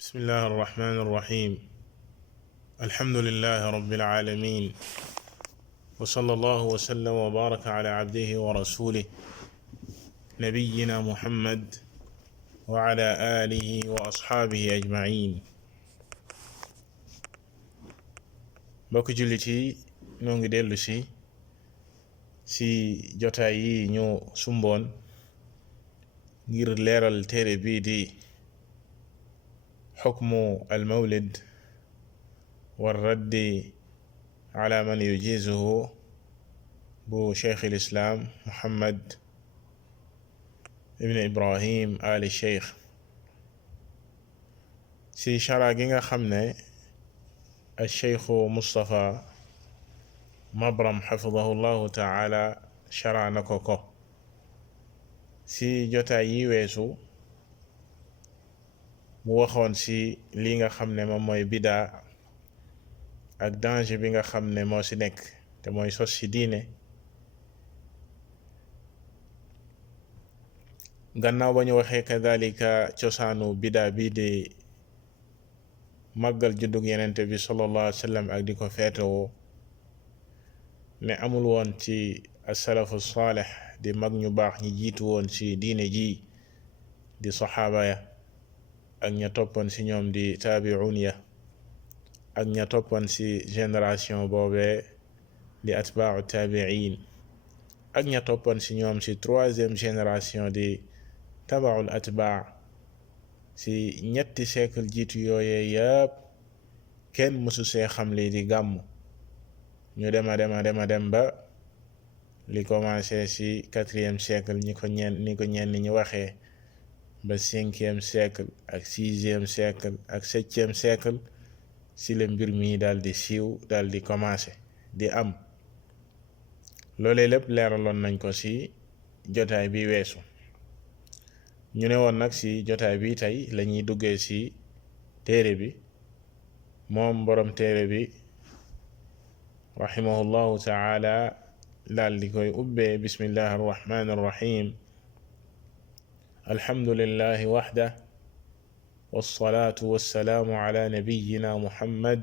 بسم الله الرحمن الرحيم. الحمد لله رب العالمين، وصلى الله وسلم وبارك على عبده ورسوله نبينا محمد وعلى آله وأصحابه أجمعين. mbokk jullit yi ñoo ngi dellu si jotaay yi ñu sumboon ngir leeral téere bii di xukmu almawlid warraddi ala man yujizuhu bu cheikh lislaam Muhammad ibn Ibrahim ali cheikh, si chara gi nga xam ne al cheikhu Mustapha Mabram xafidahu llahu taala chara na ko si jotaay yi weesu mu waxoon si li nga xam ne moom mooy bidaa ak danger bi nga xam ne moo si nekk te mooy sos si diine. gannaaw ba ñu waxee kadalika cosaanu bidaa bii di màggal juddug yenente bi sallallahu alayhi wa sallam ak di ko feetewoo, ne amul woon ci asalafu saalih di mag ñu baax ñi jiitu woon si diine ji di saxaaba ya ak ña toppoon si ñoom di taabi'un ya ak ña toppoon si génération boobee di atbaa'u taabi'in ak ña toppoon si ñoom si troisième génération di tabaul atbaa. si ñetti siècle jiitu yooyee yëpp kenn mësu see xam lii di gàmm. ñu dem ba li commencé si 4e siècle ni ko ñenn ñi waxee ba 5e siècle ak 6e siècle ak 7e siècle si la mbir mi daal di siiw daal di commencé di am. loolee lépp leeraloon nañ ko si jotaay bi weesu. ñu ne woon nag si jotaay bi tey lañuy duggee si téere bi, moom boroom téere bi rahimahullahu taala daal di koy ubbee bismillahi arrahmani arrahim. alhamdulillahi waxda wassalaatu wassalaamu ala nabiyina muhammad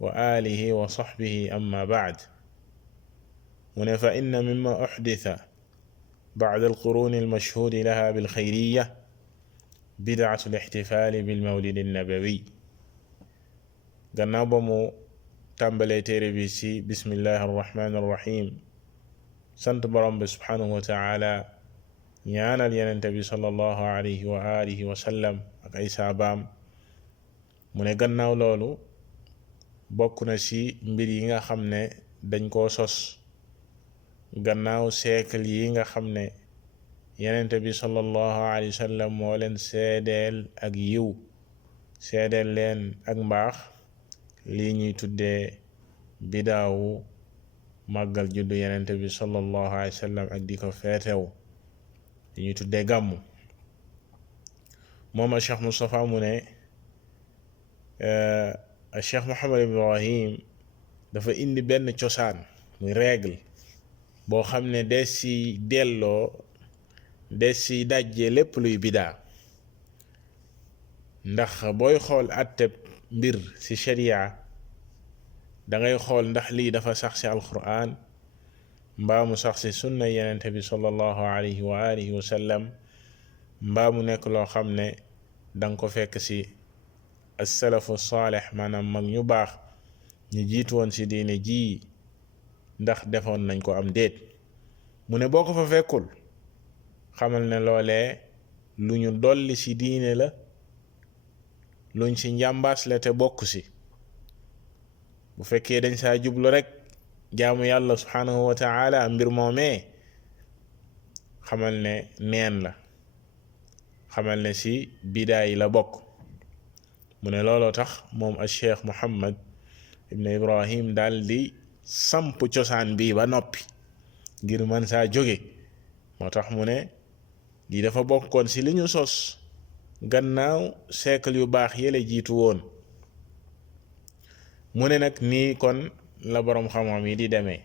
wa alihi wa sahbihi amma baad. mu ne fa inna mimma uxdita بعد القرون المشهود لها بالخيرية بدعة الاحتفال بالمولد النبوي. gannaaw ba mu tàmbalee téere bi ci bismillahi arrahmani arrahim, sant borom bi subhanahu wa taala, ñaanal yenente bi sallallahu alayhi wa alihi wa sallam ak ay saabaam. mu ne gannaaw loolu bokk na ci mbir yi nga xam ne dañ koo sos gannaaw siècle yi nga xam ne yenente bi sallallahu alayhi wa sallam moo leen seedeel ak yiw, seedeel leen ak mbaax, lii ñuy tuddee bidaawu màggal juddu yenente bi sallallahu alayhi wa sallam ak di ko feetew, li ñuy tuddee gàmmu. moom a cheikh Mustapha mu ne a cheikh Muhammad Ibrahim dafa indi benn cosaan muy règle boo xam ne des si delloo, des si dajje lépp luy bidaa. ndax booy xool àtteb mbir si sharia dangay xool ndax lii dafa sax si alquran mbaa mu sax si sunna yenente bi sallallahu alayhi wa alihi wa sallam, mbaa mu nekk loo xam ne danga ko fekk si as-salafu saalih, maanaam mag ñu baax ñu jiitu woon si diine ji ndax defoon nañ ko am déet. mu ne boo ko fa fekkul xamal ne loolee lu ñu dolli ci diine la, luñ ci njàmbaas la te bokk ci. bu fekkee dañ saa jublu rekk jaamu yàlla subhanahu wa taala, mbir moomee xamal ne neen la, xamal ne ci bidaa yi la bokk. mu ne looloo tax moom al cheikh Muhammad ibn Ibrahim daal di samp cosaan bii ba noppi ngir man saa jóge. moo tax mu ne lii dafa bokkoon ci li ñu sos gannaaw siècle yu baax yële jiitu woon. mu ne nag nii kon la boroom xam-xam yi di demee,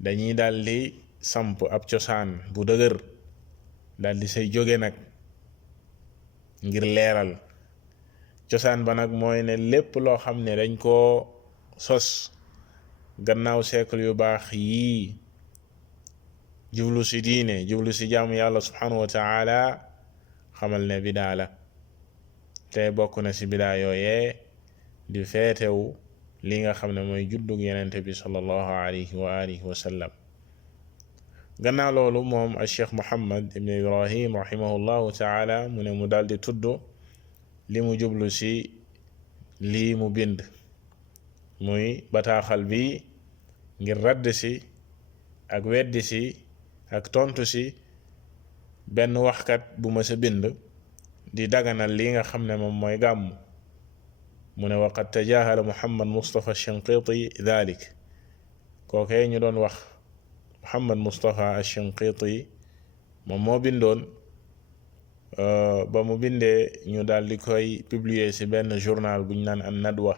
dañuy daldi samp ab cosaan bu dëgër daldi say jóge nag ngir leeral cosaan ba nag mooy ne lépp loo xam ne dañ koo sos gannaaw siècle yu baax yii jublu si diine jublu si jaamu yàlla subhanahu wa taala xamal ne bidaa la te bokk na si bidaa yooyee di feetewu li nga xam ne mooy juddug yenente bi sallallahu alayhi wa alihi wa sallam gannaaw loolu moom al cheikh Muhammad ibn Ibrahim rahimahullahu taala mu ne mu daldi tudd li mu jublu si lii mu bind muy bataaxal bi ngir radd si ak weddi si ak tontu si benn waxkat bu ma sa bind di daganal li nga xam ne moom mooy gàmm mu ne waqad tajahala Muhammad Mustafa Shinqiti dhalik kookee ñu doon wax Muhammad Mustafa Shinqiti moom moo bindoon ba mu bindee ñu daal di koy publier ci benn journal bu ñu naan an nadwa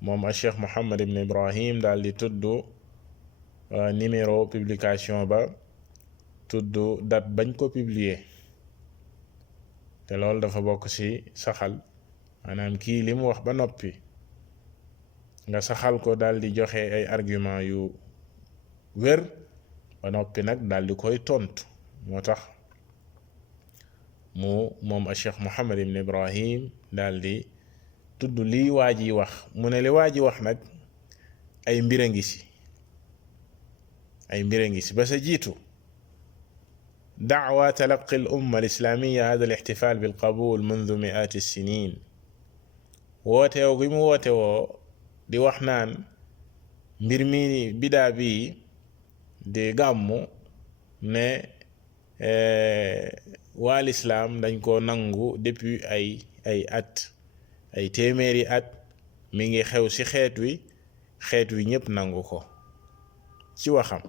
moom a Cheikh Muhammad ibn Ibrahim daal di tudd numéro publication ba tudd date bañ ko publier te loolu dafa bokk ci saxal maanaam kii li mu wax ba noppi nga saxal ko daal di joxe ay argument yu wér ba noppi nag daal di koy tontu moo tax moom a Cheikh Muhammad ibn Ibrahim daal di tudd lii waa ji wax mu ne li waa ji wax nag ay mbir a ngi si ba sa jiitu da'wa talaqi al umma al islamiyya hada al ihtifal bil qabul mundu mi'at as sinin wootewo gi mu woote woo di wax naan mbir mi bidaa bi di gàmmu ne waa lislaam dañ ko nangu depuis ay at ay téeméeri at mi ngi xew ci xeet wi ñépp nangu ko ci waxam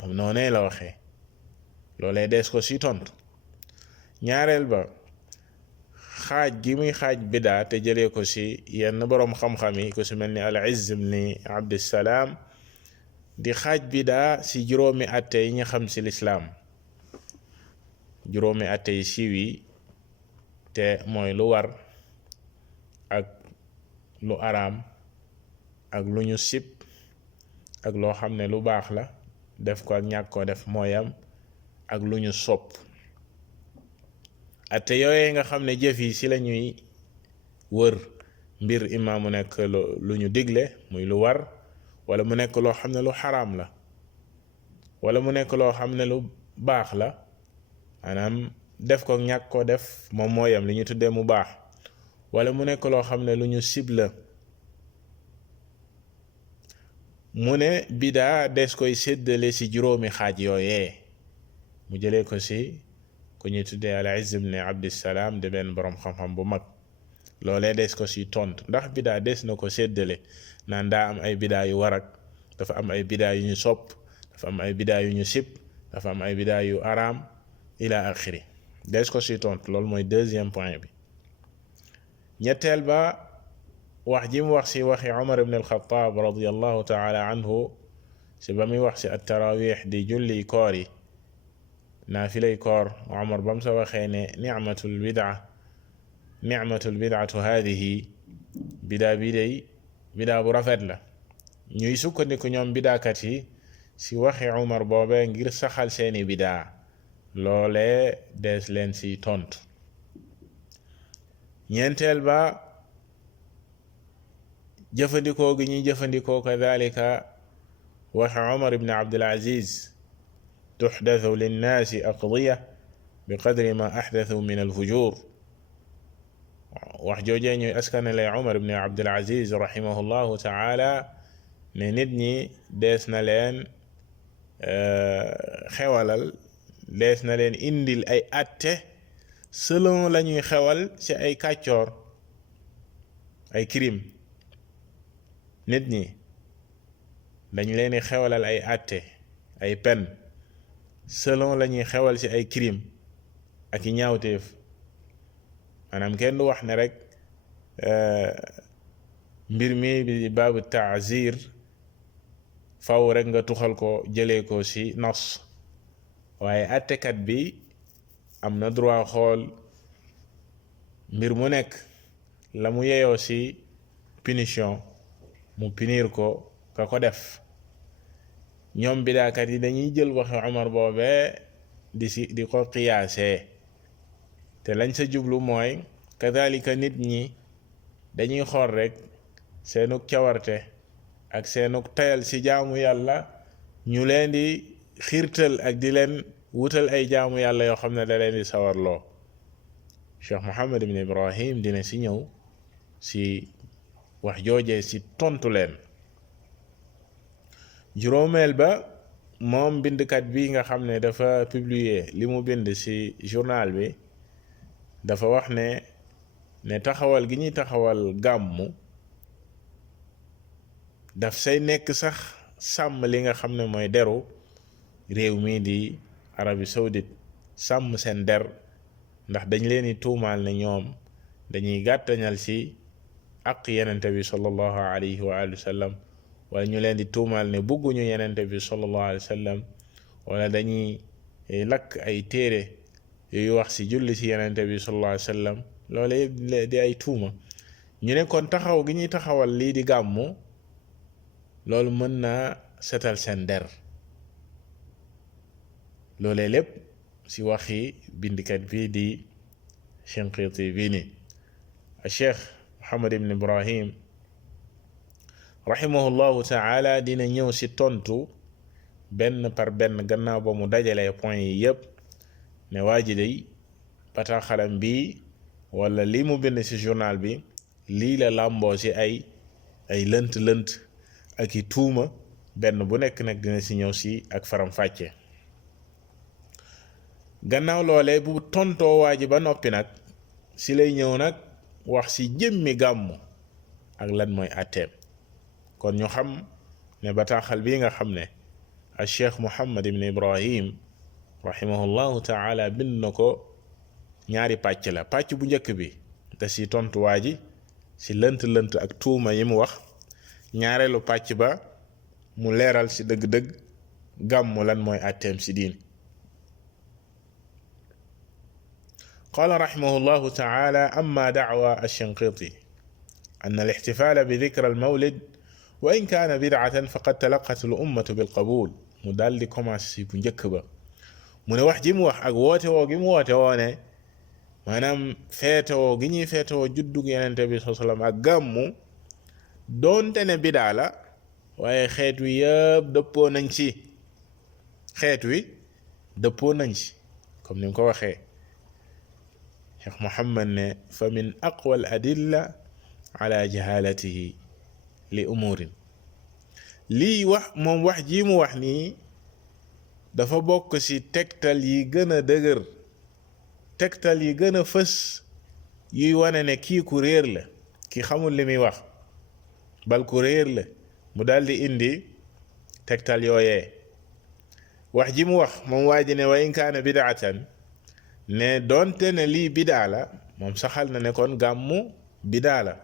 moom noonee la waxee loolee dees ko ci tontu ñaareel ba xaaj gi muy xaaj bidaa te jëlee ko ci yenn boroom xam-xam yi ko ci mel ni al-Izz ibn Abdissalaam di xaaj bidaa ci juróomi atte yi ñu xam ci lislaam juróomi atte yi siiw yi te mooy lu war ak lu araam ak lu ñu sib ak loo xam ne lu baax la def ko ak ñàkk ko def mooyam ak lu ñu sopp atte yooye nga xam ne jëf yi ci lañuy wër mbir imma mu nekk lu ñu digle muy lu war wala mu nekk loo xam ne lu xaraam la wala mu nekk loo xam ne lu baax la maanaam def ko ñàkk ko def moom mooyam li ñu tuddee mu baax wala mu nekk loo xam ne lu ñu sib la mu ne bidaa des koy séddale ci juróomi xaaj yooyee mu jëlee ko ci ku ñuy tuddee al-Izz ibn Abdissalaam de benn boroom xam-xam bu mag loolee des ko ci tontu ndax bidaa des na ko séddale naan daa am ay bidaa yu war ak dafa am ay bidaa yu ñu sopp dafa am ay bidaa yu ñu sib dafa am ay bidaa yu araam ila axiri des ko ci tontu loolu mooy deuxième point bi ñetteel ba wax ji mu wax ci waxi Umar ibn al-Khattab radiyallahu taala anhu ci ba muy wax ci at-tarawih di julli koor yi naafilay koor Umar bam sa waxee ne ni'matul bid'atu haadihi bidaa bi day bidaa bu rafet la ñuy sukkandiku ñoom bidaakat yi ci waxi Umar boobe ngir saxal seeni bidaa loolee des leen ci tontu ñeenteel ba jëfandikoo gi ñuy jëfandikoo kadhalika waxi Umar ibn Abdul Aziz tuxdathu linnaasi aqdiya bi qadri ma axdathu min alfujur wax joojee ñuy askanale Umar ibn Abdul Aziz rahimahullahu taala ne nit ñi dees na leen xewalal dees na leen indil ay atte selon la ñuy xewal ci ay kàccoor ay crime nit ñi dañ leen di xewalal ay atte ay pen selon la ñuy xewal ci ay crime ak i ñaawteef maanaam kenn du wax ne rek mbir mi bi baabu taazir faw rek nga tuxal ko jëlee ko ci nos waaye attekat bi am na droit xool mbir mu nekk la mu yeyoo ci punition mu punir ko ka ko def. ñoom bidaakat yi dañuy jël waxi Umar boobee di ko qiyaasee te lañ sa jublu mooy kadhalika nit ñi dañuy xool rek seenug cawarte ak seenug tayal ci jaamu yàlla ñu leen di xiirtal ak di leen wutal ay jaamu yàlla yoo xam ne da leen di sawarloo. Cheikh Muhammad ibn Ibrahim dina ci ñëw ci wax joojee ci tontu leen. juróomeel ba moom bindkat bi nga xam ne dafa publier li mu bind ci journal bi dafa wax ne taxawal gi ñuy taxawal gàmmu daf say nekk sax sàmm li nga xam ne mooy deru réew mi di Arabie Saoudite, sàmm seen der, ndax dañ leen di tuumaal ne ñoom dañuy gàttañal ci ak yenente bi sallallahu alayhi wa sallam, wala ñu leen di tuumaal ne bugguñu yenente bi sallallahu alayhi wa sallam, wala dañuy lakk ay téere yuy wax ci julli ci yenente bi sallallahu alayhi wa sallam. loolu yëpp di ay tuuma. ñu ne kon taxaw gi ñuy taxawal lii di gàmmu loolu mën naa setal seen der. loolee lépp ci waxi bindikat bii di Shinqiti bii ni Cheikh Muhammad ibn Ibrahim rahimahullahu taala dina ñëw ci tontu benn par benn gannaaw ba mu dajalee point yi yépp ne waa ji day bataaxalam bii wala lii mu bind ci journal bi lii la làmboo ci ay lënt-lënt ak i tuuma, benn bu nekk nag dina ci ñëw ci ak faram-fàcce. gannaaw loolee bu tontoo waa ji ba noppi nag ci lay ñëw nag wax ci jëmmi gàmmu ak lan mooy àtteem. kon ñu xam ne bataaxal bii nga xam ne al Cheikh Muhammad ibn Ibrahim rahimahullahu taala bind na ko ñaari pàcc la. pàcc bu njëkk bi da ci tontu waa ji ci lënt-lënt ak tuuma yi mu wax. ñaareelu pàcc ba mu leeral ci dëgg-dëgg gàmmu lan mooy àtteem ci diin. qaala rahimahullahu taala amma da'wa ash-Shinqiti anna al-ihtifala bi dhikra al-mawlid wa in kaana bid'atan faqad talaqat al-ummatu bil-qabul. mu daal di commencé ci bu njëkk ba mu ne wax ji mu wax ak woote woo gi mu woote woo ne maanaam feetewoo gi ñuy feetewoo juddug yenente bi sallallahu alayhi wasallam ak gàmmu doonte ne bidaa la, waaye xeet wi yëpp dëppoo nañ ci. xeet wi dëppoo nañ ci comme ni mu ko waxee Cheikh Muhammad ne fa min aqwa al adilla ala jahalatihi li umurin. lii wax moom wax ji mu wax nii dafa bokk ci tegtal yi gën a dëgër, tegtal yi gën a fës yuy wane ne kii ku réer la, ki xamul li muy wax, bal ku réer la. mu daldi indi tegtal yooyee. wax ji mu wax moom waa ji ne wa in kaana bid'atan, ne doonte ne lii bidaa la, moom saxal na ne kon gàmmu bidaa la.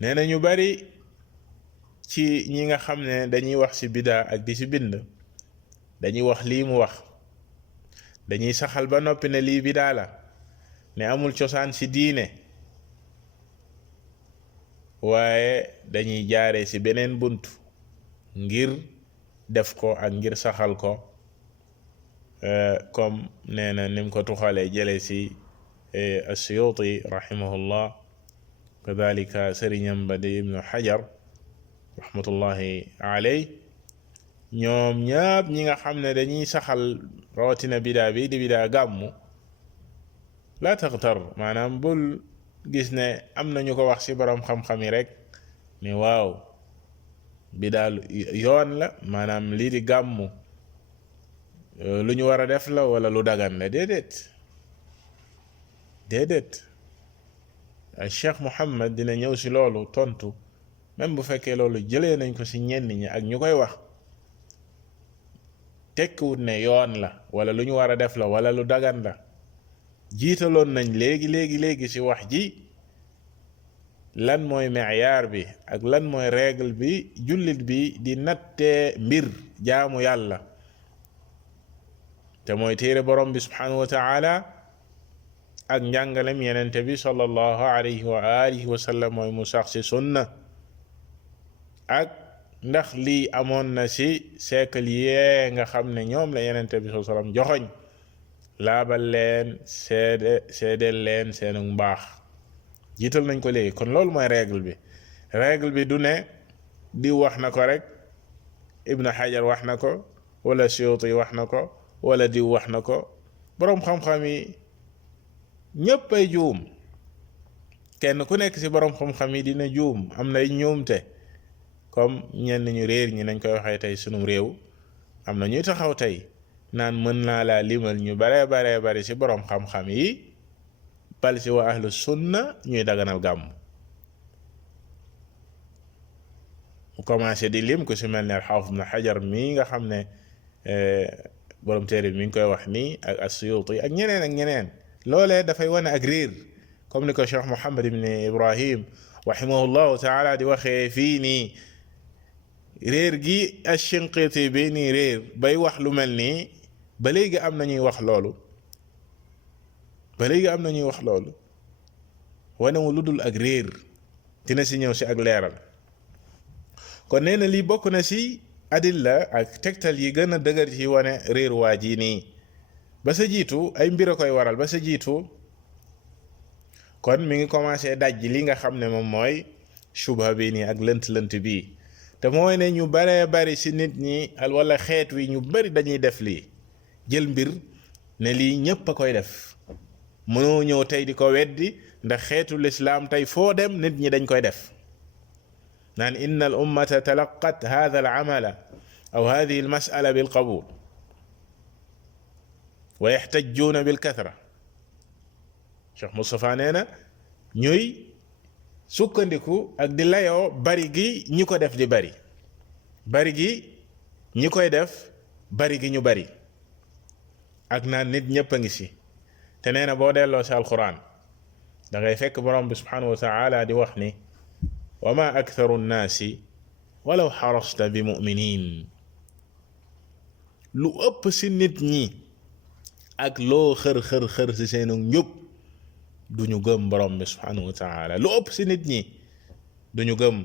nee na ñu bari ci ñi nga xam ne dañuy wax ci bidaa ak di ci bind, dañuy wax lii mu wax, dañuy saxal ba noppi ne lii bidaa la, ne amul cosaan ci diine, waaye dañuy jaaree ci beneen bunt ngir def ko ak ngir saxal ko, comme nee na nim ko tuxalee jële ci as-Suyuti rahimahullah, kadhalika sëriñam ba di Ibnu Hajar rahmatullahi aley. ñoom ñaap ñi nga xam ne dañuy saxal rawatina bidaa bi di bidaa gàmmu, la taxtar, maanaam bul gis ne am na ñu ko wax ci borom xam-xam yi rek ne waaw bidaa yoon la, maanaam lii di gàmmu lu ñu war a def la wala lu dagan la. déedéet Cheikh Muhammad dina ñëw ci loolu tontu, même bu fekkee loolu jëlee nañ ko ci ñenn ñi ak ñu koy wax, tekkiwut ne yoon la wala lu ñu war a def la wala lu dagan la. jiitaloon nañ léegi ci wax ji lan mooy meeyaar bi ak lan mooy règle bi jullit bi di nattee mbir jaamu yàlla. te mooy téere borom bi subhanahu wa taala ak njàngalem yenente bi sallallahu alayhi wa alihi wa sallam mooy mu sax ci sunna ak ndax lii amoon na ci siècle yee nga xam ne ñoom la yenente bi sallallahu alayhi wa sallam joxoñ laabal leen seedeel leen seenu mbaax jiital nañ ko léegi kon loolu mooy règle bi du ne di wax na ko rek ibnu xajar wax na ko wala suyuti wax na ko wala diw wax na ko boroom xam-xam yi ñépp ay juum kenn ku nekk ci boroom xam-xam yi dina juum am nay ñuumte comme ñenn ñu réer ñi nañ koy waxee tey sunum réew am na ñuy taxaw tey naan mën naa laa limal ñu baree bari ci boroom xam-xam yi bal ci waa ahlu sunna ñuy daganal gàmm mu commencé di lim ku ci mel ne al-Hafiz ibn Hajar mii nga xam ne borom téere mi ngi koy wax nii ak as-Suyuti ak ñeneen loolee dafay wane ak réer comme ni ko Cheikh Muhammad ibn Ibrahim rahimahullahu taala di waxee fii nii réer gi ash-Shinqiti bi nii réer bay wax lu mel nii ba léegi am na ñuy wax loolu wane mu lu dul ak réer dina ci ñëw ci ak leeral kon nee na lii bokk na ci adilla ak tegtal yi gën a dëgër ci wane réer waa ji nii ba sa jiitu ay mbir a koy waral ba sa jiitu kon mi ngi commencé daj li nga xam ne moom mooy shubha bi nii ak lënt bii te mooy ne ñu baree bari ci nit ñi wala xeet wi ñu bari dañuy def lii jël mbir ne lii ñépp a koy def mënoo ñëw tey di ko weddi ndax xeetu lislaam tey foo dem nit ñi dañ koy def naan inna al ummata talaqat hadha al amala aw hadhihi al mas'ala bil qabul wa yaxtajjuuna bil kathra Cheikh Moustapha nee na ñuy sukkandiku ak di layoo bari gi ñi ko def di bari gi ñi koy def bari gi ñu bari ak naan nit ñépp a ngi ci te nee na boo delloo ci alquran da ngay fekk borom bi subhanahu wa taala di wax ni wa ma aktharu nnaasi walaw xarasta bi muminin lu ëpp ci nit ñi ak loo xër ci seenu njub duñu gëm borom bi subhanahu wa taala lu ëpp ci nit ñi duñu gëm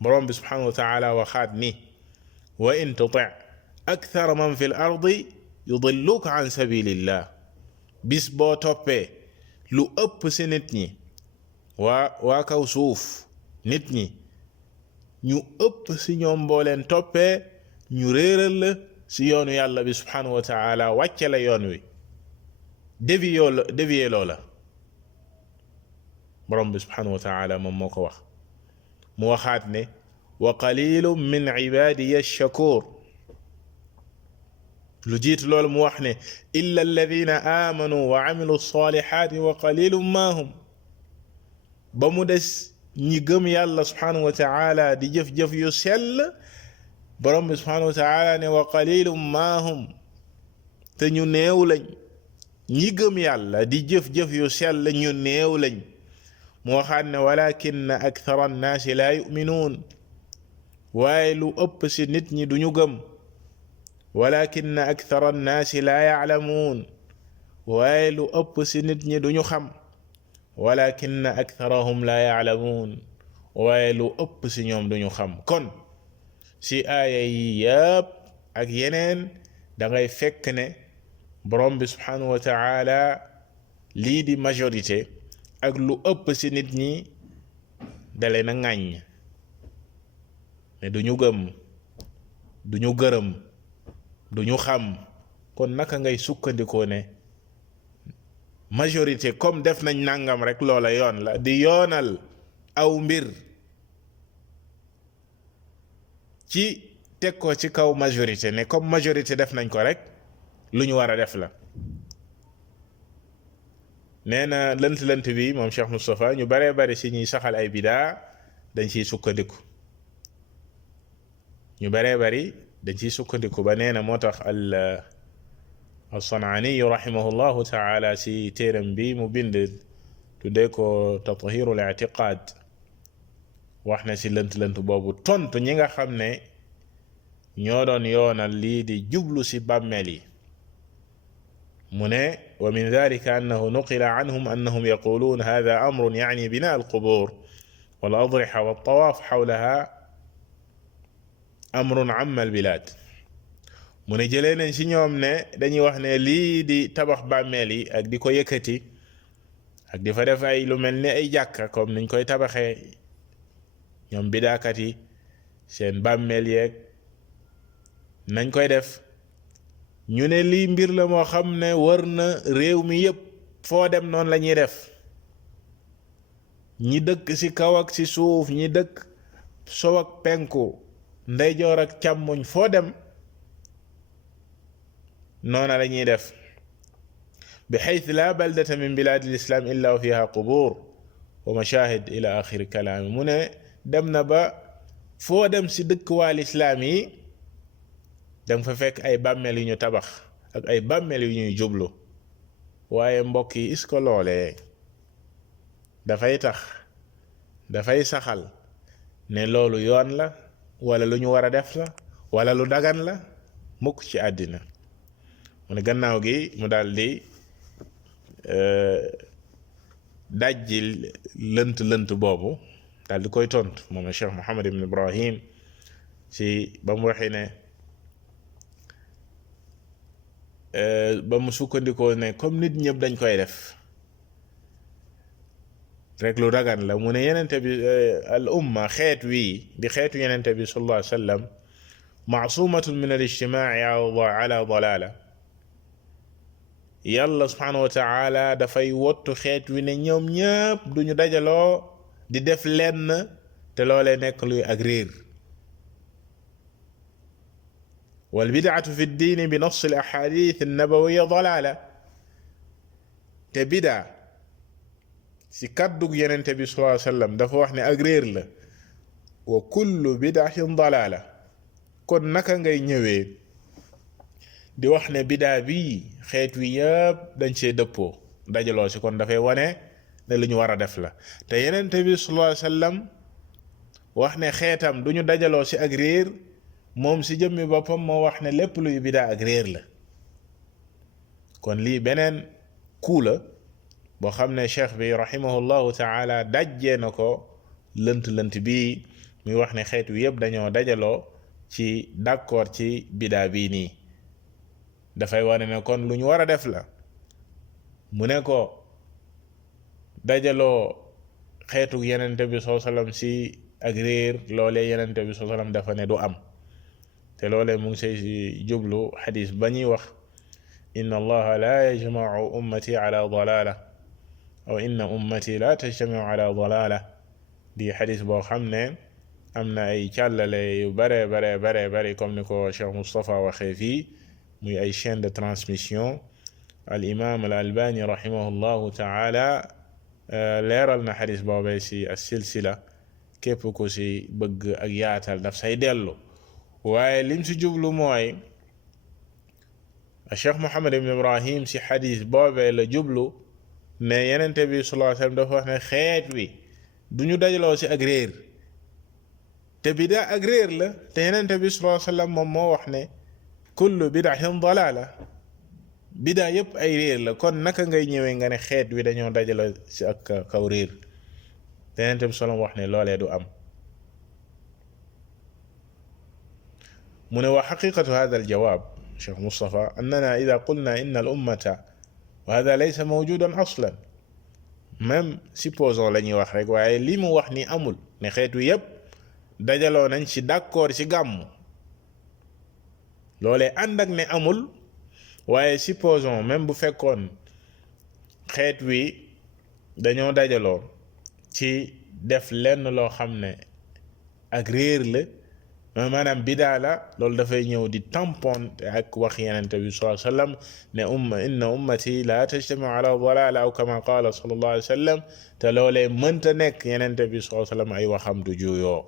borom bi subhanahu wa taala waxaat ni wa in tuti akthara man fi l ardi yudilluka an sabilillah bis boo toppee lu ëpp ci nit ñi waa kaw suuf nit ñi ñu ëpp ci ñoom boo leen toppee ñu réeral la ci yoonu yàlla bi subhanahu wa taala wàcce la yoon wi dévier loola borom bi subhanahu wa taala moom moo ko wax mu waxaat ne wa qalilun min ibadiya ash-shakur lu jiitu loolu mu wax ne illa alladina amanu wa amilu salihati wa qalilun ma hum ba mu des ñi gëm yàlla subhanahu wa taala di jëf-jëf yu sell borom bi subhanahu wa taala ne wa qalilum maahum te ñu néew lañ ñi gëm yàlla di jëf-jëf yu sell ñu néew lañ mu waxaat ne walakin akthara annaasi laa yuminuun waaye lu ëpp ci nit ñi duñu gëm walakin akthara annaasi laa ya'lamuun waaye lu ëpp ci nit ñi duñu xam walakin aktharahum laa ya'lamuun waaye lu ëpp ci ñoom duñu xam kon ci aaya yi yépp ak yeneen da ngay fekk ne borom bi subhanahu wa ta'ala lii di majorité ak lu ëpp ci nit ñi dale na ŋàññ ne duñu gëm duñu gërëm duñu xam kon naka ngay sukkandikoo ne majorité comme def nañ nangam rek loola yoon la di yoonal aw mbir ci teg ko ci kaw majorité ne comme majorité def nañ ko rek lu ñu war a def la nee na lënt bi moom Cheikh Moustapha ñu baree bari ci ñuy saxal ay bidaa dañ ciy sukkandiku ñu baree bari dañ ciy sukkandiku ba nee na moo tax al-San'aani rahimahullahu taala ci téeram bi mu bind tuddee ko tathirul i'tiqaad wax na ci lënt boobu tontu ñi nga xam ne ñoo doon yoonal lii di jublu ci bàmmeel yi mu ne wa min dalika annahu nuqila anhum annahum yaquluun hada amrun yani bina alqubur wal adriha wa tawaaf xawlaha amrun amma albilaad mu ne jëlee nañ ci ñoom ne dañuy wax ne lii di tabax bàmmeel yi ak di ko yëkkati ak di fa def ay lu mel ni ay jàkka comme niñ koy tabaxee ñoom bidaakat yi seen bàmmeel yeeg nañ koy def ñu ne lii mbir la moo xam ne wër na réew mi yépp foo dem noonu la ñuy def ñi dëkk ci kaw ak ci suuf ñi dëkk sow ak penku ndeyjoor ak càmmoñ foo dem noona la ñuy def bi xayth la baldata min bilaadi lislaam illa wa fiha qubur wa mashahid ila axiri kalaami mu ne dem na ba foo dem ci dëkk waa lislaam yi danga fa fekk ay bàmmeel yu ñu tabax ak ay bàmmeel yu ñuy jublu waaye mbokk yi est-ce que loolee dafay tax dafay saxal ne loolu yoon la wala lu ñu war a def la wala lu dagan la mukk ci àddina mu ne gannaaw gi mu daldi dajji lënt boobu daldi koy tontu moom Cheikh Muhammad ibn Ibrahim ci ba mu waxee ne ba mu sukkandikoo ne comme nit ñëpp dañ koy def rek lu dagan la mu ne yenente bi al umma xeet wii di xeetu yenente bi sallallahu alayhi wa sallam maasumatun min al ijtimaa'i ala dalala yàlla subhanahu wa taala dafay wottu xeet wi ne ñoom ñëpp duñu dajaloo di def lenn te loolee nekk luy ak réer wal bidaatu fi ddiini bi nass al ahadith an nabawiyya dalala te bidaa si kàddug yenente bi sallallahu alayhi wa sallam dafa wax ne ak réer la wa kullu bidaatin dalala kon naka ngay ñëwee di wax ne bidaa bii xeet wi yëpp dañ see dëppoo dajaloo si kon dafay wane ne lu ñu war a def la te yenente bi sallallahu alayhi wa sallam wax ne xeetam duñu dajaloo si ak réer moom si jëmmi boppam moo wax ne lépp luy bidaa ak réer la kon lii beneen kuu la boo xam ne cheikh bi rahimahullahu taala dajjee na ko lënt bii muy wax ne xeet wi yëpp dañoo dajaloo ci d'accord ci bidaa bii nii dafay wane ne kon lu ñu war a def la mu ne ko dajaloo xeetu yenente bi sallallahu alayhi wasallam si ak réer loolee yenente bi sallallahu alayhi wasallam dafa ne du am te loolee mu ngi say si jublu xadis ba ñuy wax inna allaha la yajma'u ummati ala dalala aw inna ummati la tajtami'u ala dalala di xadis boo xam ne am na ay càllale yu bare comme ni ko Cheikh Moustapha waxee fii muy ay chaîne de transmission al imam al albani rahimahullahu taala leeral na xadis boobee si as silsila képp ku si bëgg ak yaatal daf say dellu waaye lim si jublu mooy Cheikh Muhammad ibn Ibrahim si xadis boobee la jublu ne yenente bi sallallahu alayhi wasallam dafa wax ne xeet wi duñu dajaloo si ak réer te bidaa ak réer la te yenente bi sallallahu alayhi wasallam moom moo wax ne kullu bid'atin dalala bidaa yépp ay réer la kon naka ngay ñëwee nga ne xeet wi dañoo dajaloo si ak kaw réer te yenente bi sallallahu wax ne loolee du am mu ne wa xaqiqatu hada aljawaab Cheikh Moustapha annana ida qulna inna al ummata wa hada laysa mawjudan aslan même supposons la ñuy wax rek waaye li mu wax ni amul ne xeet wi yépp dajaloo nañ ci d'accord ci gàmmu loolee ànd ak ne amul waaye supposons même bu fekkoon xeet wi dañoo dajaloo ci def lenn loo xam ne ak réer la maanaam bidaa la loolu dafay ñëw di tampon ak wax yenente bi sallallahu alayhi wa sallam ne inna ummati la tajtami'u ala dalala aw kama qala sallallahu alayhi wa sallam te loolee mënta nekk yenente bi sallallahu alayhi wa sallam ay waxam du juyoo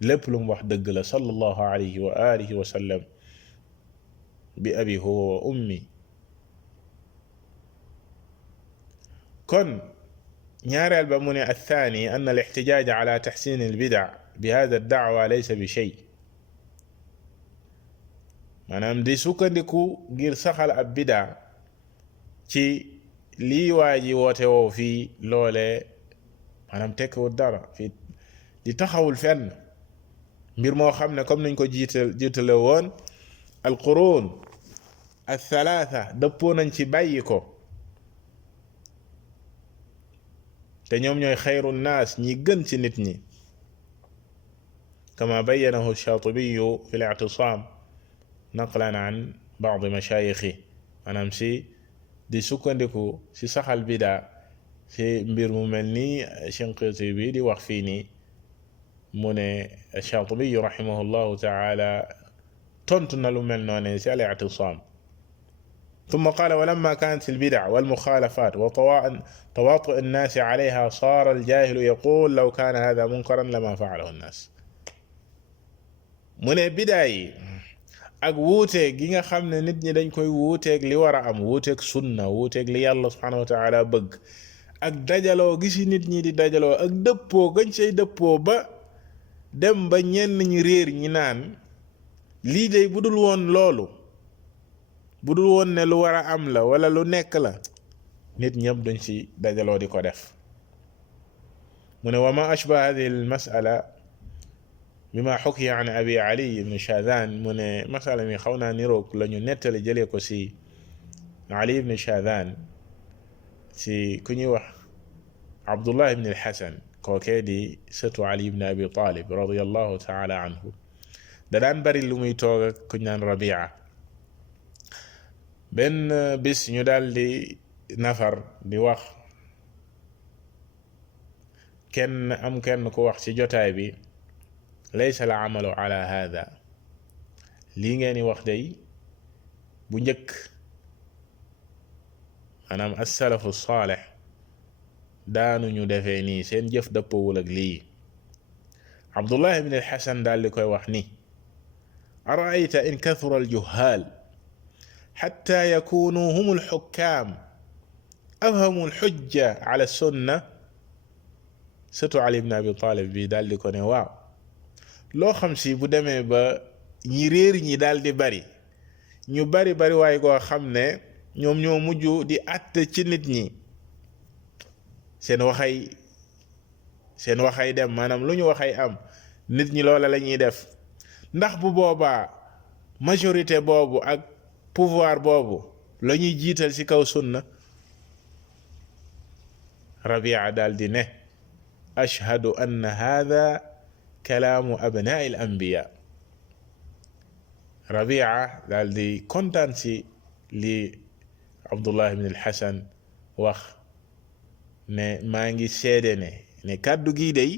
lépp lu mu wax dëgg la sallallahu alayhi wa alihi wa sallam bi abi huwa wa ummi kon ñaareel ba mu ne athani an al ihtijaaj ala tahsin al bid'a bi hada ad-da'wa laysa bi shay maanaam di sukkandiku ngir saxal ab bidaa ci lii waa ji woote woo fii loolee maanaam tekkiwul dara fii di taxawul fenn mbir moo xam ne comme nañ ko jiitale woon alquruun althalatha dëppoo nañ ci bàyyi ko te ñoom ñooy xayru nnaas ñi gën ci nit ñi kama bayyanahu ash-Shaatibiyu fi al-i'tisaam naqlan an ba'd mashaayixi maanaam si di sukkandiku si saxal bidaa si mbir mu mel nii Shinqiiti bi di wax fii nii mu ne ash-Shaatibiyu rahimahullahu taala tontu na lu mel noone si al-i'tisaam ثم قال ولما كانت البدع والمخالفات وتواطؤ الناس عليها صار الجاهل يقول لو كان هذا منكرا لما فعله الناس mu ne bidaa yi ak wuuteeg gi nga xam ne nit ñi dañ koy wuuteeg li war a am wuuteeg sunna wuuteeg li yàlla subhanahu wa taala bëgg ak dajaloo gi si nit ñi di dajaloo ak dëppoo gañ say dëppoo ba dem ba ñenn ñi réer ñi naan lii day budul woon loolu budul woon ne lu war a am la wala lu nekk la nit ñëpp duñ ci dajaloo di ko def mu ne wa ma ashbaha hadhihi al mas'ala bima xukiya an abi ali ibn shadhan mu ne masala mi xaw naa niroog la ñu nettali jëlee ko si ali ibn shadhan si ku ñuy wax abdullah ibn al-hasan kookee di sëtu ali ibn abi talib radiyallahu taala anhu da daan bari lu muy toog ak kuñ naan rabia benn bis ñu daal di nafar di wax kenn ku wax ci jotaay bi laysa al amalu ala hada lii ngeen di wax day bu njëkk maanaam as-salafu saalih daanuñu defee nii seen jëf dëppawul ak lii abdullah ibn al-hasan daal di koy wax ni araayta in kathura al-juhal hatta yakunu hum al-hukam afhamu al-hujja ala sunna surtout ali ibn abi talib bi daal di ko ne waaw loo xam si bu demee ba ñi réer ñi daal di bari ñu bari waaye goo xam ne ñoom ñoo mujj di àtte ci nit ñi seen waxay dem maanaam lu ñu waxay am nit ñi loola la ñuy def ndax bu boobaa majorité boobu ak pouvoir boobu la ñuy jiital ci kaw sunna rabia daal di ne ashhadu anna hadha kalaamu abnaa il anbiya rabia daal di kontaan ci li abdullah ibn al-hasan wax ne maa ngi seede ne kàddu gii day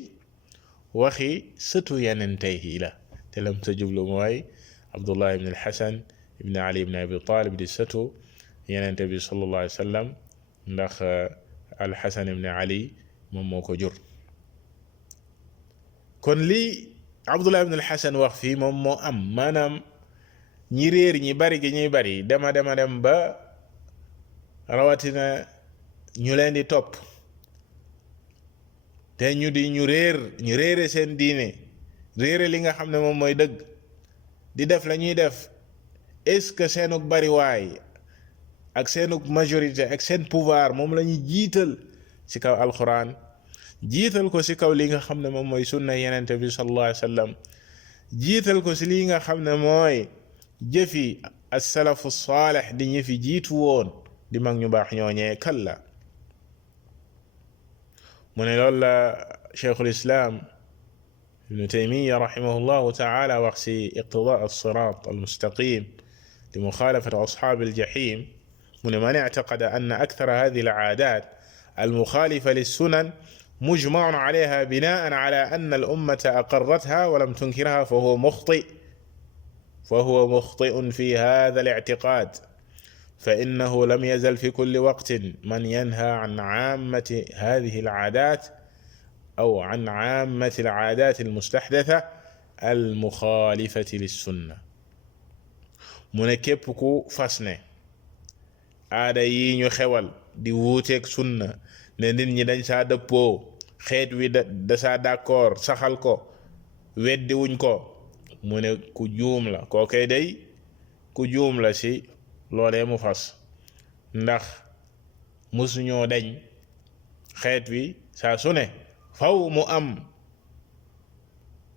waxi sëtu yenente yi la te lam sa jublu mooy abdullah ibn al-hasan ibn ali ibn abi talib di sëtu yenente bi sallallahu alayhi wa sallam ndax al-hasan ibn ali moom moo ko jur kon lii abdullah ibn al-hasan wax fii moom moo am maanaam ñi réer ñi bari gi ñuy bari dem ba rawatina ñu leen di topp te ñu réere seen diine réere li nga xam ne moom mooy dëgg di def la ñuy def est-ce que seenug bariwaay ak seenug majorité ak seen pouvoir moom la ñuy jiital ci kaw alquran jiital ko ci kaw li nga xam ne moom mooy sunna yenente bi sallallahu alayhi wa sallam jiital ko ci li nga xam ne mooy jëfi as-salafu saalih di ñi fi jiitu woon di mag ñu baax ñooñee kalla mu ne loolu la cheikhul islam ibnu taymiya rahimahullahu taala wax ci iqtidaa as-siraat al-mustaqim li muxaalafati ashaabi al-jahiim mu ne man i'taqada anna akthara haadhihi al-'aadaat al-muxaalifa lis-sunan mujma'un 'alayha binaa'an 'ala anna al-ummata aqarratha wa lam tunkirha فهو مخطئ في هذا الاعتقاد فإنه لم يزل في كل وقت من ينهى عن عامة هذه العادات أو عن عامة العادات المستحدثة المخالفة للسنة mu ne képp ku fas ne aada yi ñu xewal di wuuteeg sunna ne nit ñi dañ saa dëppoo xeet wi da saa d'accord saxal ko weddi wuñ ko mu ne ku juum la kookay day ku juum la ci loolee mu fas ndax musuñoo dañ xeet wi saa su ne faw mu am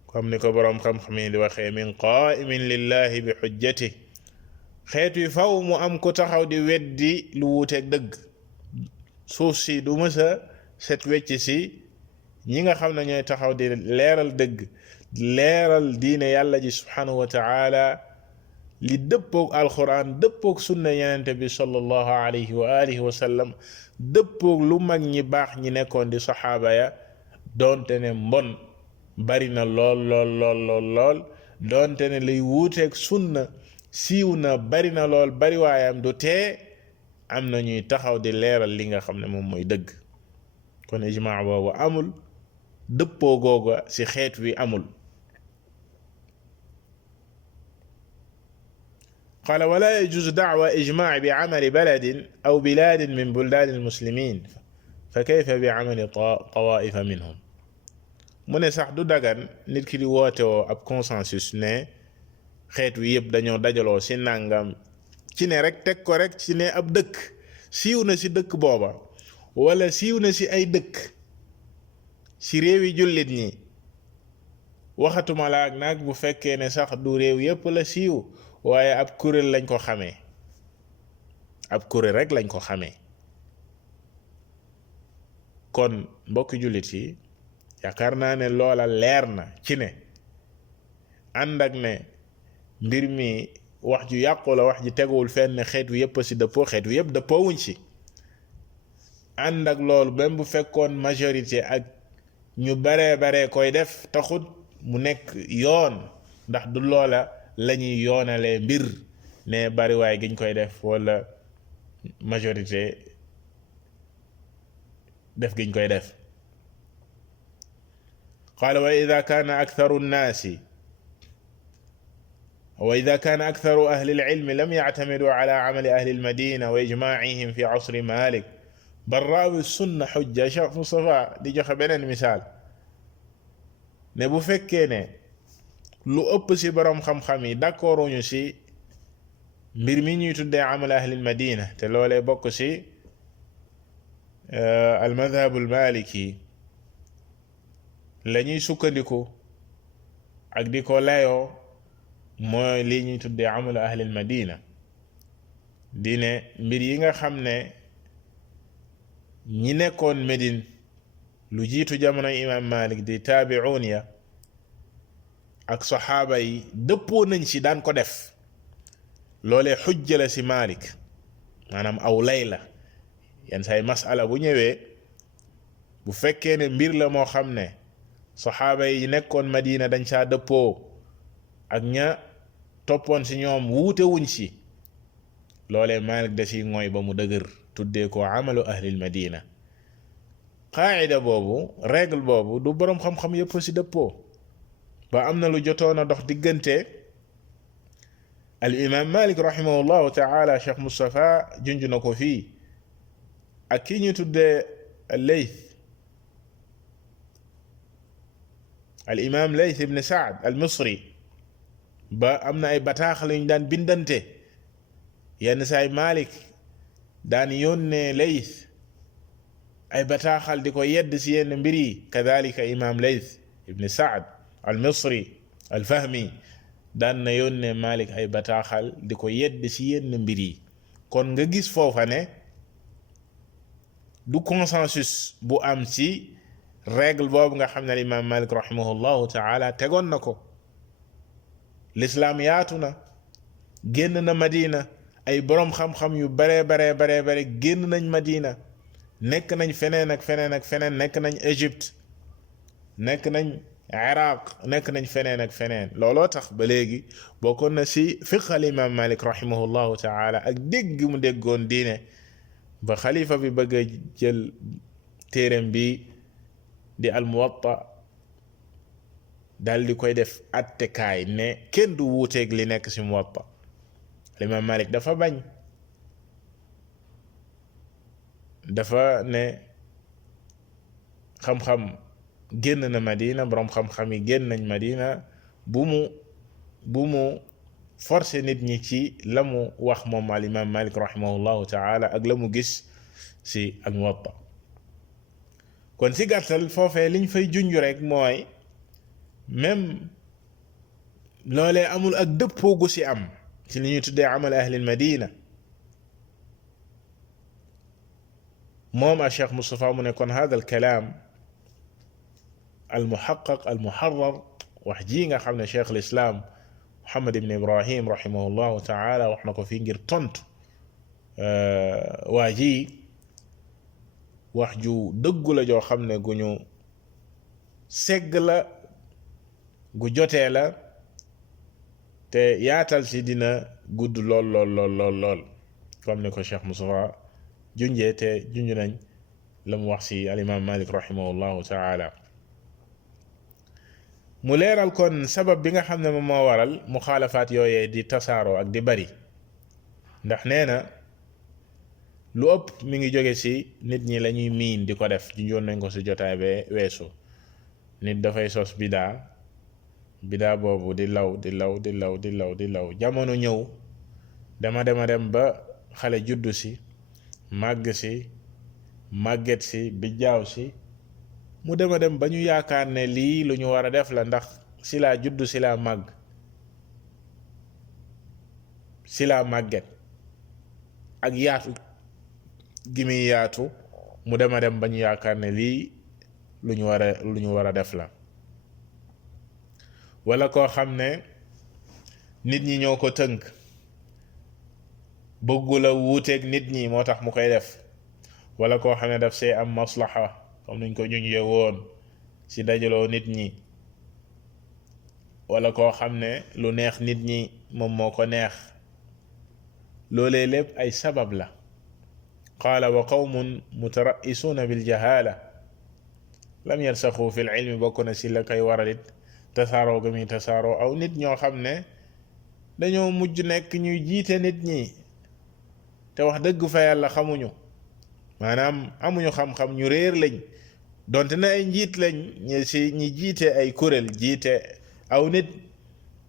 comme ni ko boroom xam-xam yi di waxee min qaimin lillahi bi xujjati xeet wi faw mu am ku taxaw di weddi lu wuuteeg dëgg suuf si du mësa set wecc si ñi nga xam ne ñooy taxaw di leeral dëgg leeral diine yàlla ji subhanahu wa taala li dëppoog alquran dëppoog sunna yenente bi sallallahu alayhi wa alihi wa sallam dëppoog lu mag ñi baax ñi nekkoon di saxaaba ya doonte ne mbon bari na lool lool lool lool lool doonte ne lay wuuteeg sunna siiw na bari na lool bari waayam du tee am na ñuy taxaw di leeral li nga xam ne moom mooy dëgg kon ijmaa boobu amul dëppoo googa ci xeet wi amul قال ولا يجوز دعوى إجماع بعمل بلد أو بلاد من بلدان المسلمين فكيف بعمل طوائف منهم mu ne sax du dagan nit ki di woote woo ab consensus ne xeet wi yëpp dañoo dajaloo ci nàngam ci ne rek teg ko rek ci ne ab dëkk siiw na ci dëkk booba wala siiw na ci ay dëkk ci réewi jullit ñi waxatuma la ak nag bu fekkee ne sax du réew yëpp la siiw waaye ab kuréel lañ ko xamee ab kuréel rek lañ ko xamee kon mbokki jullit yi yaakaar naa ne loola leer na ci ne ànd ak ne mbir mi wax ju yàqu la wax ji teguwul fenn xeet wi yëpp ci dëppoo xeet wi yëpp dëppoowuñ ci ànd ak loolu même bu fekkoon majorité ak ñu baree koy def taxut mu nekk yoon ndax du loola lañuy yoonalee mbir ne bariwaay giñ koy def wala majorité def giñ koy def قال وإذا كان أكثر أهل العلم لم يعتمدوا على عمل أهل المدينة وإجماعهم في عصر مالك بل رأوا السنة حجة شوف مصطفى دي joxe beneen misaal ne bu fekkee ne lu ëpp ci boroom xam-xam yi d'accorduñu ci mbir mi ñuy tuddee amal ahli madina te loolee bokk ci al madhab al maliki la ñuy sukkandiku ak di ko layoo mooy lii ñuy tuddee amal ahli madina di ne mbir yi nga xam ne ñi nekkoon Medine lu jiitu jamono imam Malik di taabi'un ya ak saxaaba yi dëppoo nañ ci daan ko def loolee xujja la ci Malik maanaam aw lay la yenn say masala bu ñëwee bu fekkee ne mbir la moo xam ne saxaaba yi nekkoon Madina dañ saa dëppoo ak ña toppoon ci ñoom wuute wuñ ci loolee Malik da ci ngooy ba mu dëgër tuddee ko amalu ahlil madina qaayida boobu règle boobu du boroom xam-xam yëpp ci dëppoo ba am na lu jotoon a dox diggante al imam Malik rahimahullahu taala Cheikh Moustapha junj na ko fii ak ki ñu tuddee al-Layth al imam Layth ibn Saad al Misri ba am na ay bataaxal yu ñu daan bindante yenn saay Malik daan yónnee Layth ay bataaxal di ko yedd ci yenn mbir yi kadhalika imam Layth ibn Saad al Misri al Fahmi daan na yónnee Malik ay bataaxal di ko yedd ci yenn mbir yi kon nga gis foofa ne du consensus bu am ci règle boobu nga xam ne imam Malik rahimahullahu taala tegoon na ko l'islam yaatu na génn na Madina ay boroom xam-xam yu bare génn nañ Madina nekk nañ feneen ak feneen ak feneen nekk nañ Égypte nekk nañ Iraq nekk nañ feneen ak feneen looloo tax ba léegi bokkoon na ci fiqh al imam Malik rahimahullahu taala ak dégg mu déggoon diine ba xalifa bi bëgg a jël téereem bi di al Muwatta dal di koy def attekaay ne kenn du wuuteeg li nekk ci Muwatta Imam Malik dafa bañ dafa ne xam-xam génn na Madina boroom xam-xam yi génn nañ Madina bu mu forcé nit ñi ci la mu wax moom al imam Malik rahimahullahu taala ak la mu gis si al Muwatta. kon si gàttal foofee liñ fay junj rek mooy même loolee amul ak dëppoo gu si am ci li ñuy tuddee amal ahli Madina. moom a Cheikh Moustapha mu ne kon hada al kalaam al muhaqqaq al muharrar wax ji nga xam ne Cheikh al Islam Muhammad ibn Ibrahim rahimahullahu taala wax na ko fii ngir tontu waa ji wax ju dëggu la joo xam ne gu ñu segg la gu jotee la te yaatal si dina gudd lool lool lool lool lool comme ni ko Cheikh Moustapha junjee te junj nañ la mu wax si alimam Malik rahimahullahu taala. mu leeral kon sabab bi nga xam ne moom moo waral muxaalafaat yooyee di tasaaroo ak di bari ndax nee na lu ëpp mi ngi jóge ci nit ñi lañuy miin di ko def junjoon nañ ko ci jotaay be weesu. nit dafay sos bidaa boobu di law di law di law di law di law jamono ñëw dem ba xale juddu ci màgg ci màgget ci bijjaaw ci mu dem ba ñu yaakaar ne lii lu ñu war a def la ndax ci laa juddu ci laa màgg ci laa màgget ak yaatu gi muy yaatu mu dem ba ñu yaakaar ne lii lu ñu war a def la. wala koo xam ne nit ñi ñoo ko tënk bëggula wuuteeg nit ñi moo tax mu koy def. wala koo xam ne daf see am maslaha comme nuñ ko junjee woon ci dajaloo nit ñi. wala koo xam ne lu neex nit ñi moom moo ko neex. loolee lépp ay sabab la. qaala wa qawmun mutara'isuuna bil jahaala lam yarsaxu fil ilmi bokk na ci la koy waralit tasaaroo ga muy tasaaroo aw nit ñoo xam ne dañoo mujj nekk ñuy jiite nit ñi te wax dëgg fa yàlla xamuñu maanaam amuñu xam-xam ñu réer lañ donte na ay njiit lañ ñi jiite ay kuréel jiite aw nit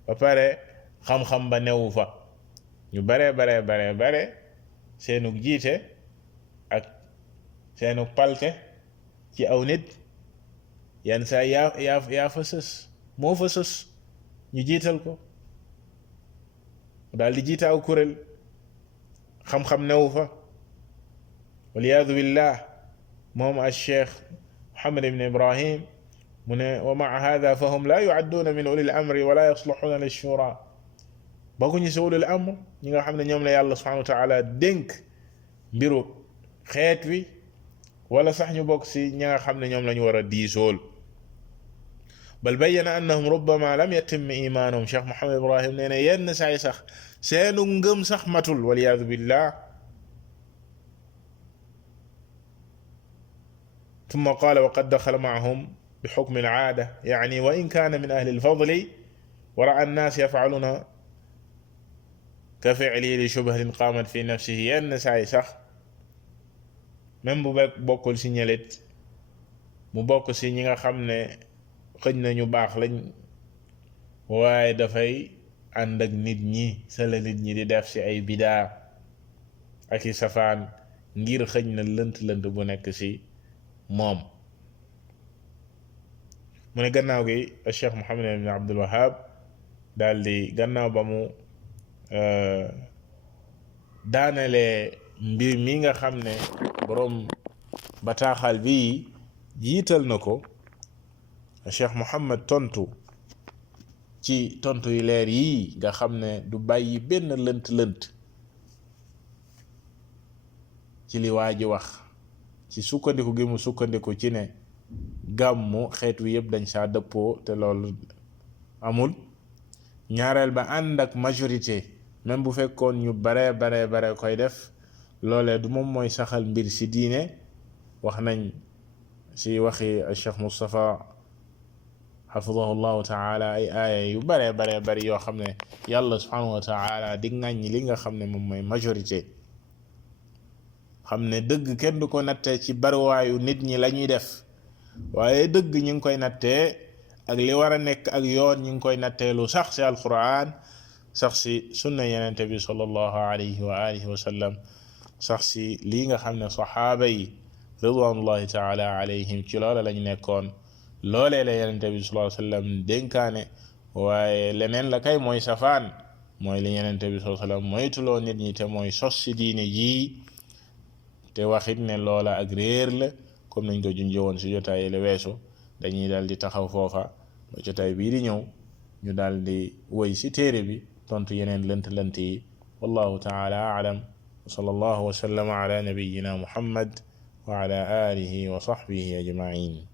ba pare xam-xam ba newu fa. ñu bare seenug jiite ak seenug palte ci aw nit yenn saa yaa fa sës moo fa sës ñu jiital ko daal di jiite aw kuréel xam-xam newu fa waliyaadu billah. moom al cheikh Muhammad ibn Ibrahim mu ne wa maa hada fa hum la yu'adduuna min ulil amri wala yasluxuuna lishura bokkuñu si ulul amr ñi nga xam ne ñoom la yàlla subhanahu wa taala dénk mbiru xeet wi wala sax ñu bokk si ñi nga xam ne ñoom la ñu war a diisool. bal bayyana annahum rubbama lam yatim imaanuhum cheikh Muhammad Ibrahim nee na yenn saay sax seenu ngëm sax matul waliyaadu billah. ثم قال وقد دخل معهم بحكم العادة يعني وإن كان من أهل الفضل ورأى الناس يفعلون كفعله لشبهة قامت في نفسه yenn saay sax même bu bokkul ci ñelit mu bokk ci ñi nga xam ne xëj na ñu baax lañ waaye dafay ànd ak nit ñi sala nit ñi di def ci ay bidaa ak i safaan ngir xëj na lënt bu nekk ci moom. mu ne gannaaw gi Cheikh Muhammad ibn Abdul Wahhab daal di gannaaw ba mu daanalee mbir mi nga xam ne boroom bataaxal bi jiital na ko Cheikh Muhammad tontu ci tontu yu leer yii nga xam ne du bàyyi benn lënt ci li waa ji wax ci sukkandiku gi mu sukkandiku ci ne gàmmu xeet wi yëpp dañ saa dëppoo te loolu amul. ñaareel ba ànd ak majorité même bu fekkoon ñu bare koy def loolee du moom mooy saxal mbir ci diine. wax nañ ci waxi Cheikh Moustapha xafidahu llahu taala ay aaya yu bari yoo xam ne yàlla subhanahu wa taala di ŋàññi li nga xam ne moom mooy majorité. xam ne dëgg kenn du ko nattee ci bariwaayu nit ñi la ñuy def waaye dëgg ñu ngi koy nattee ak li war a nekk ak yoon ñu ngi koy nattee lu sax ci alquran sax si sunna yenente bi sallallahu alayhi wa alihi wa sallam sax si lii nga xam ne saxaaba yi ridwanullahi taala alayhim ci loola lañ nekkoon loolee la yenente bi sallallahu alayhi wa sallam dénkaane waaye leneen la kay mooy safaan mooy li yenente bi sallallahu alayhi wa sallam moytuloo nit ñi te mooy sos si diine jii te waxit ne loola ak réer la comme nañ ko junjee woon si jotaay la weesu dañuy dal di taxaw foofa ba jotaay bii di ñëw ñu dal di woy si téere bi tontu yeneen lënt yi wallahu taala aalam wa sallallahu wa sallama ala nabiyyina muhammad wa ala alihi wa sahbihi ajma'in